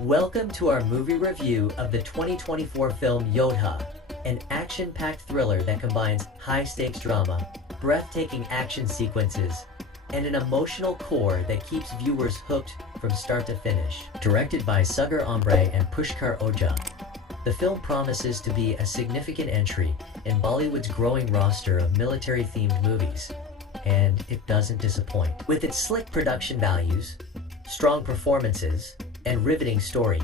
Welcome to our movie review of the 2024 film Yodha, an action-packed thriller that combines high-stakes drama, breathtaking action sequences, and an emotional core that keeps viewers hooked from start to finish. Directed by Sagar Ombre and Pushkar Ojha, the film promises to be a significant entry in Bollywood's growing roster of military-themed movies, and it doesn't disappoint. With its slick production values, strong performances, and riveting story,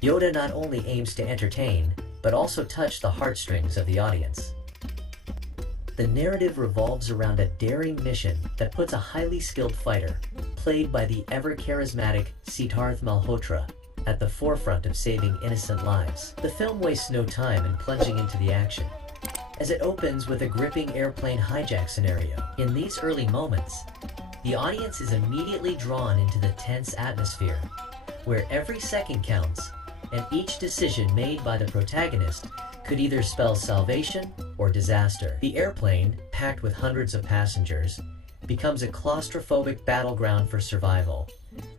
Yodha not only aims to entertain, but also touch the heartstrings of the audience. The narrative revolves around a daring mission that puts a highly skilled fighter, played by the ever-charismatic Siddharth Malhotra, at the forefront of saving innocent lives. The film wastes no time in plunging into the action, as it opens with a gripping airplane hijack scenario. In these early moments, the audience is immediately drawn into the tense atmosphere, where every second counts, and each decision made by the protagonist could either spell salvation or disaster. The airplane, packed with hundreds of passengers, becomes a claustrophobic battleground for survival,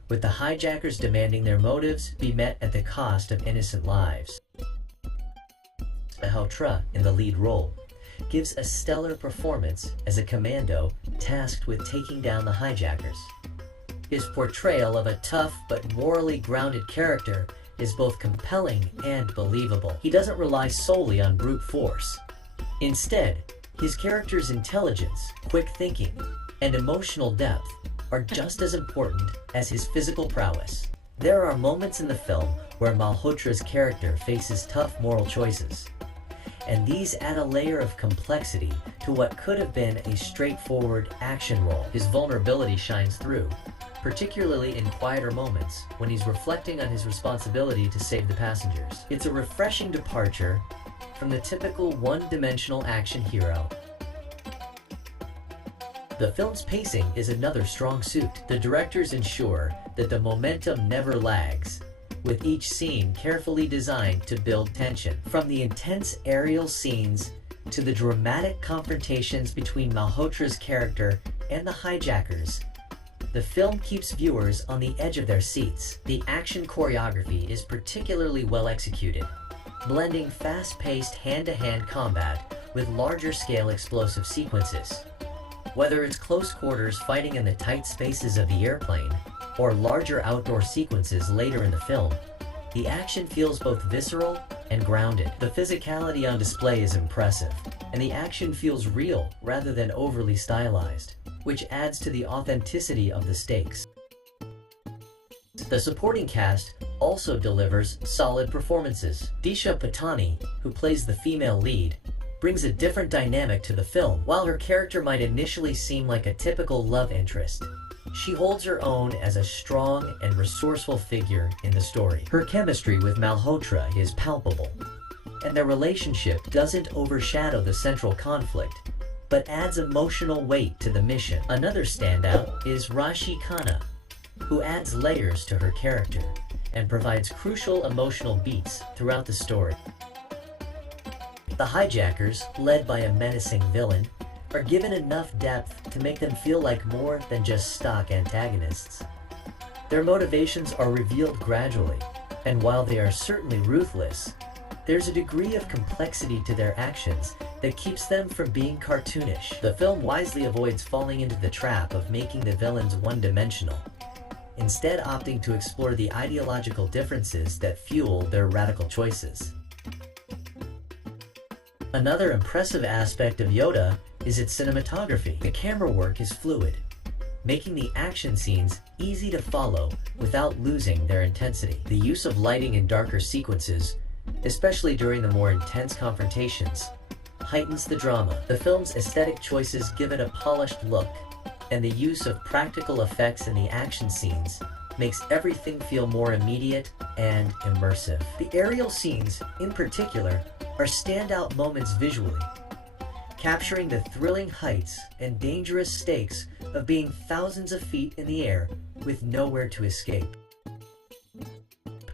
with the hijackers demanding their motives be met at the cost of innocent lives. Malhotra, in the lead role, gives a stellar performance as a commando tasked with taking down the hijackers. His portrayal of a tough but morally grounded character is both compelling and believable. He doesn't rely solely on brute force. Instead, his character's intelligence, quick thinking, and emotional depth are just as important as his physical prowess. There are moments in the film where Malhotra's character faces tough moral choices, and these add a layer of complexity to what could have been a straightforward action role. His vulnerability shines through, particularly in quieter moments when he's reflecting on his responsibility to save the passengers. It's a refreshing departure from the typical one-dimensional action hero. The film's pacing is another strong suit. The directors ensure that the momentum never lags, with each scene carefully designed to build tension. From the intense aerial scenes to the dramatic confrontations between Malhotra's character and the hijackers, the film keeps viewers on the edge of their seats. The action choreography is particularly well executed, blending fast-paced hand-to-hand combat with larger-scale explosive sequences. Whether it's close quarters fighting in the tight spaces of the airplane, or larger outdoor sequences later in the film, the action feels both visceral and grounded. The physicality on display is impressive, and the action feels real rather than overly stylized, which adds to the authenticity of the stakes. The supporting cast also delivers solid performances. Disha Patani, who plays the female lead, brings a different dynamic to the film. While her character might initially seem like a typical love interest, she holds her own as a strong and resourceful figure in the story. Her chemistry with Malhotra is palpable, and their relationship doesn't overshadow the central conflict, but adds emotional weight to the mission. Another standout is Rashi Khanna, who adds layers to her character and provides crucial emotional beats throughout the story. The hijackers, led by a menacing villain, are given enough depth to make them feel like more than just stock antagonists. Their motivations are revealed gradually, and while they are certainly ruthless, there's a degree of complexity to their actions that keeps them from being cartoonish. The film wisely avoids falling into the trap of making the villains one-dimensional, instead opting to explore the ideological differences that fuel their radical choices. Another impressive aspect of Yodha is its cinematography. The camera work is fluid, making the action scenes easy to follow without losing their intensity. The use of lighting in darker sequences, especially during the more intense confrontations, heightens the drama. The film's aesthetic choices give it a polished look, and the use of practical effects in the action scenes makes everything feel more immediate and immersive. The aerial scenes, in particular, are standout moments visually, capturing the thrilling heights and dangerous stakes of being thousands of feet in the air with nowhere to escape.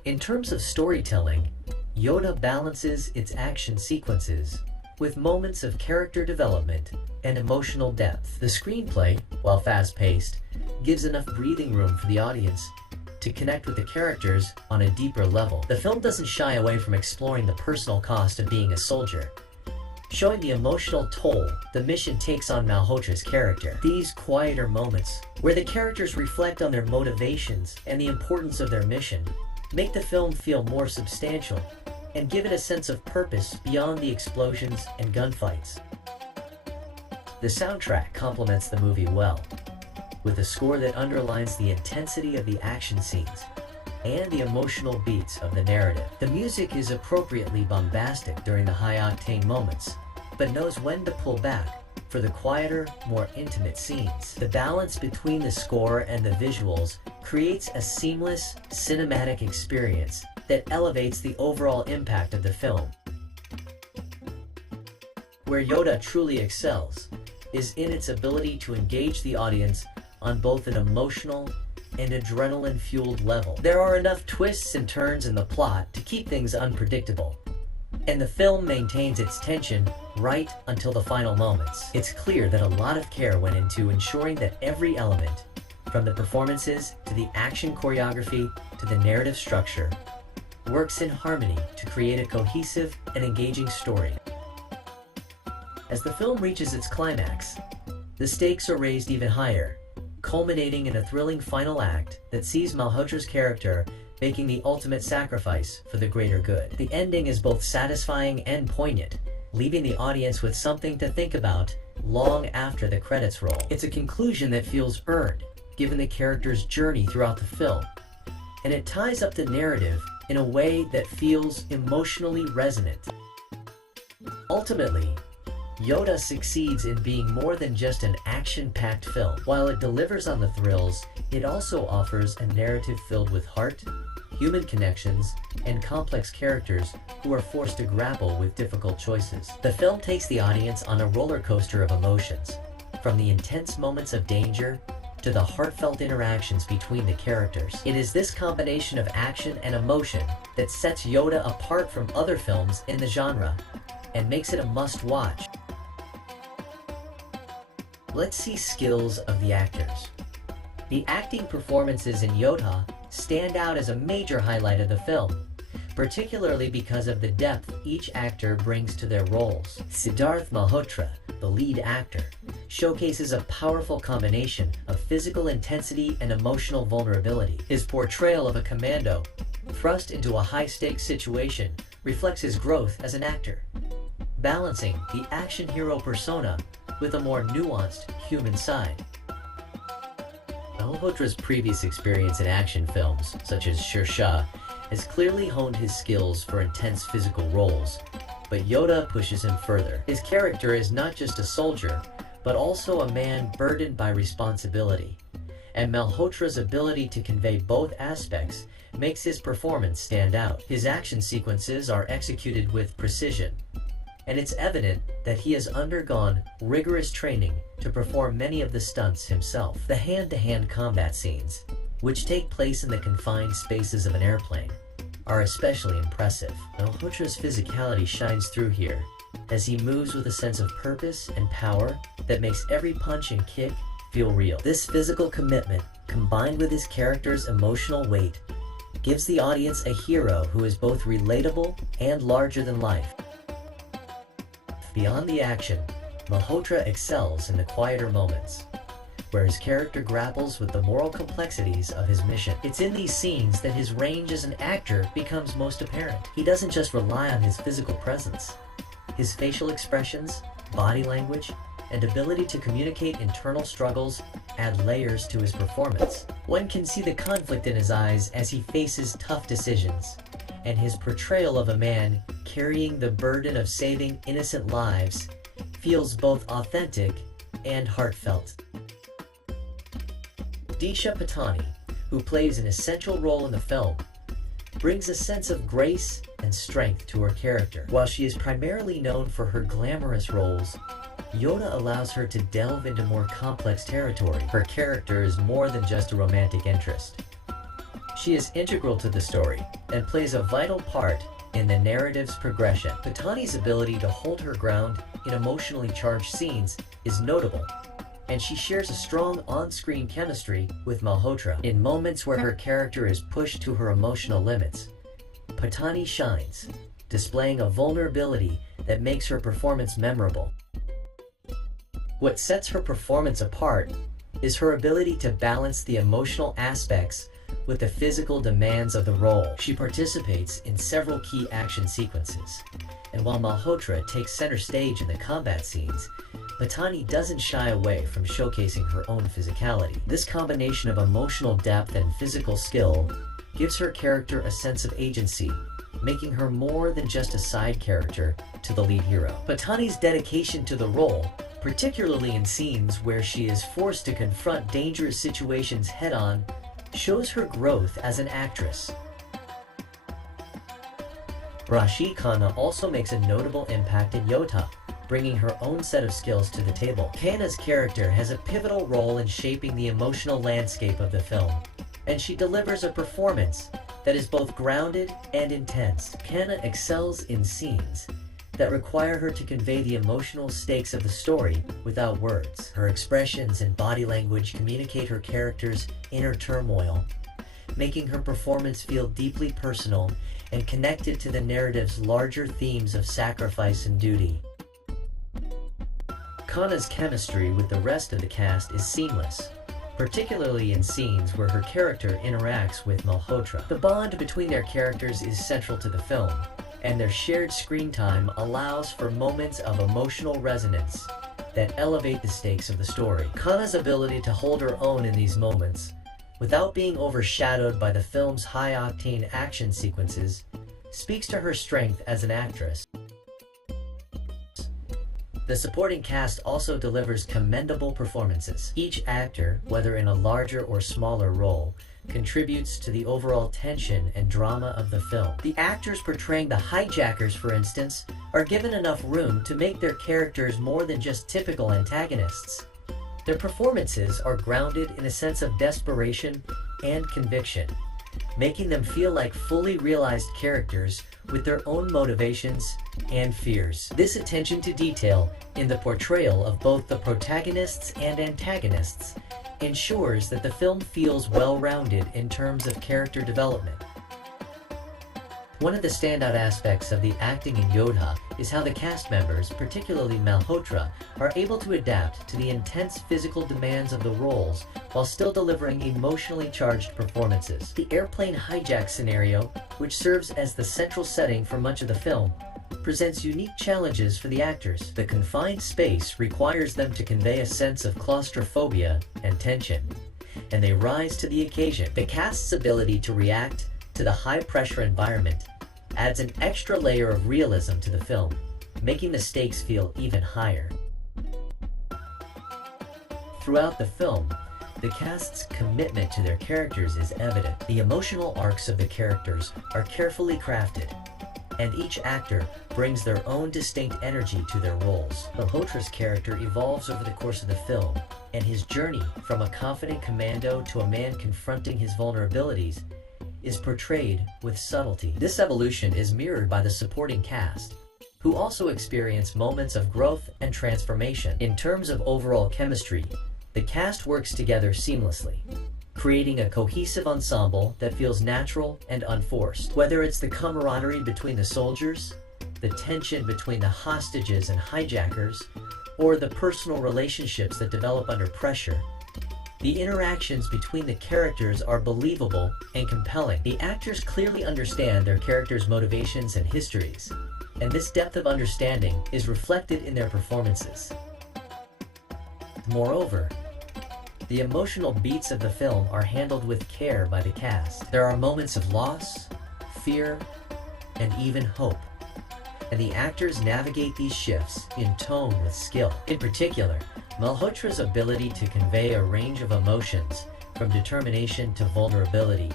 In terms of storytelling, Yodha balances its action sequences with moments of character development and emotional depth. The screenplay, while fast-paced, gives enough breathing room for the audience to connect with the characters on a deeper level. The film doesn't shy away from exploring the personal cost of being a soldier, showing the emotional toll the mission takes on Malhotra's character. These quieter moments, where the characters reflect on their motivations and the importance of their mission, make the film feel more substantial and give it a sense of purpose beyond the explosions and gunfights. The soundtrack complements the movie well, with a score that underlines the intensity of the action scenes and the emotional beats of the narrative. The music is appropriately bombastic during the high-octane moments, but knows when to pull back for the quieter, more intimate scenes. The balance between the score and the visuals creates a seamless, cinematic experience that elevates the overall impact of the film. Where Yodha truly excels is in its ability to engage the audience on both an emotional and adrenaline-fueled level. There are enough twists and turns in the plot to keep things unpredictable, and the film maintains its tension right until the final moments. It's clear that a lot of care went into ensuring that every element, from the performances to the action choreography to the narrative structure, works in harmony to create a cohesive and engaging story. As the film reaches its climax, the stakes are raised even higher, culminating in a thrilling final act that sees Malhotra's character making the ultimate sacrifice for the greater good. The ending is both satisfying and poignant, leaving the audience with something to think about long after the credits roll. It's a conclusion that feels earned, given the character's journey throughout the film, and it ties up the narrative in a way that feels emotionally resonant. Ultimately, Yodha succeeds in being more than just an action-packed film. While it delivers on the thrills, it also offers a narrative filled with heart, human connections, and complex characters who are forced to grapple with difficult choices. The film takes the audience on a roller coaster of emotions, from the intense moments of danger to the heartfelt interactions between the characters. It is this combination of action and emotion that sets Yodha apart from other films in the genre and makes it a must-watch. Let's see skills of the actors. The acting performances in Yodha stand out as a major highlight of the film, particularly because of the depth each actor brings to their roles. Siddharth Malhotra, the lead actor, showcases a powerful combination of physical intensity and emotional vulnerability. His portrayal of a commando thrust into a high-stakes situation reflects his growth as an actor, balancing the action hero persona with a more nuanced human side. Malhotra's previous experience in action films, such as Shersha, has clearly honed his skills for intense physical roles, but Yodha pushes him further. His character is not just a soldier, but also a man burdened by responsibility, and Malhotra's ability to convey both aspects makes his performance stand out. His action sequences are executed with precision, and it's evident that he has undergone rigorous training to perform many of the stunts himself. The hand-to-hand combat scenes, which take place in the confined spaces of an airplane, are especially impressive. Malhotra's physicality shines through here, as he moves with a sense of purpose and power that makes every punch and kick feel real. This physical commitment, combined with his character's emotional weight, gives the audience a hero who is both relatable and larger than life. Beyond the action, Malhotra excels in the quieter moments, where his character grapples with the moral complexities of his mission. It's in these scenes that his range as an actor becomes most apparent. He doesn't just rely on his physical presence. His facial expressions, body language, and ability to communicate internal struggles add layers to his performance. One can see the conflict in his eyes as he faces tough decisions, and his portrayal of a man carrying the burden of saving innocent lives feels both authentic and heartfelt. Disha Patani, who plays an essential role in the film, brings a sense of grace and strength to her character. While she is primarily known for her glamorous roles, Yodha allows her to delve into more complex territory. Her character is more than just a romantic interest. She is integral to the story and plays a vital part in the narrative's progression. Patani's ability to hold her ground in emotionally charged scenes is notable, and she shares a strong on-screen chemistry with Malhotra. In moments where her character is pushed to her emotional limits, Patani shines, displaying a vulnerability that makes her performance memorable. What sets her performance apart is her ability to balance the emotional aspects with the physical demands of the role. She participates in several key action sequences, and while Malhotra takes center stage in the combat scenes, Patani doesn't shy away from showcasing her own physicality. This combination of emotional depth and physical skill gives her character a sense of agency, making her more than just a side character to the lead hero. Patani's dedication to the role, particularly in scenes where she is forced to confront dangerous situations head-on, shows her growth as an actress. Rashi Khanna also makes a notable impact in Yodha, bringing her own set of skills to the table. Khanna's character has a pivotal role in shaping the emotional landscape of the film, and she delivers a performance that is both grounded and intense. Khanna excels in scenes that require her to convey the emotional stakes of the story without words. Her expressions and body language communicate her character's inner turmoil, making her performance feel deeply personal and connected to the narrative's larger themes of sacrifice and duty. Khanna's chemistry with the rest of the cast is seamless, particularly in scenes where her character interacts with Malhotra. The bond between their characters is central to the film, and their shared screen time allows for moments of emotional resonance that elevate the stakes of the story. Khanna's ability to hold her own in these moments, without being overshadowed by the film's high-octane action sequences, speaks to her strength as an actress. The supporting cast also delivers commendable performances. Each actor, whether in a larger or smaller role, contributes to the overall tension and drama of the film. The actors portraying the hijackers, for instance, are given enough room to make their characters more than just typical antagonists. Their performances are grounded in a sense of desperation and conviction, making them feel like fully realized characters with their own motivations and fears. This attention to detail in the portrayal of both the protagonists and antagonists ensures that the film feels well-rounded in terms of character development. One of the standout aspects of the acting in Yodha is how the cast members, particularly Malhotra, are able to adapt to the intense physical demands of the roles while still delivering emotionally charged performances. The airplane hijack scenario, which serves as the central setting for much of the film, presents unique challenges for the actors. The confined space requires them to convey a sense of claustrophobia and tension, and they rise to the occasion. The cast's ability to react to the high-pressure environment adds an extra layer of realism to the film, making the stakes feel even higher. Throughout the film, the cast's commitment to their characters is evident. The emotional arcs of the characters are carefully crafted, and each actor brings their own distinct energy to their roles. Malhotra's character evolves over the course of the film, and his journey from a confident commando to a man confronting his vulnerabilities is portrayed with subtlety. This evolution is mirrored by the supporting cast, who also experience moments of growth and transformation. In terms of overall chemistry, the cast works together seamlessly, creating a cohesive ensemble that feels natural and unforced. Whether it's the camaraderie between the soldiers, the tension between the hostages and hijackers, or the personal relationships that develop under pressure, the interactions between the characters are believable and compelling. The actors clearly understand their characters' motivations and histories, and this depth of understanding is reflected in their performances. Moreover, the emotional beats of the film are handled with care by the cast. There are moments of loss, fear, and even hope, and the actors navigate these shifts in tone with skill. In particular, Malhotra's ability to convey a range of emotions, from determination to vulnerability,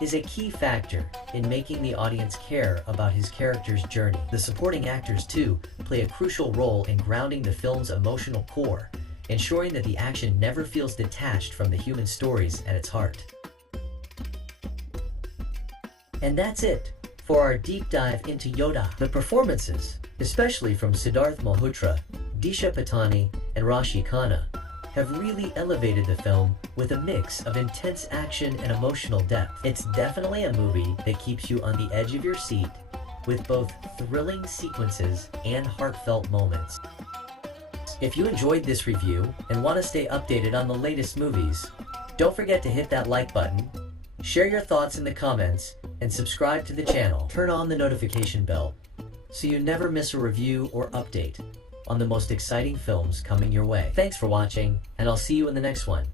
is a key factor in making the audience care about his character's journey. The supporting actors, too, play a crucial role in grounding the film's emotional core, ensuring that the action never feels detached from the human stories at its heart. And that's it for our deep dive into Yodha. The performances, especially from Siddharth Malhotra, Disha Patani, and Rashi Khanna, have really elevated the film with a mix of intense action and emotional depth. It's definitely a movie that keeps you on the edge of your seat with both thrilling sequences and heartfelt moments. If you enjoyed this review and want to stay updated on the latest movies, don't forget to hit that like button, share your thoughts in the comments, and subscribe to the channel. Turn on the notification bell so you never miss a review or update on the most exciting films coming your way. Thanks for watching, and I'll see you in the next one.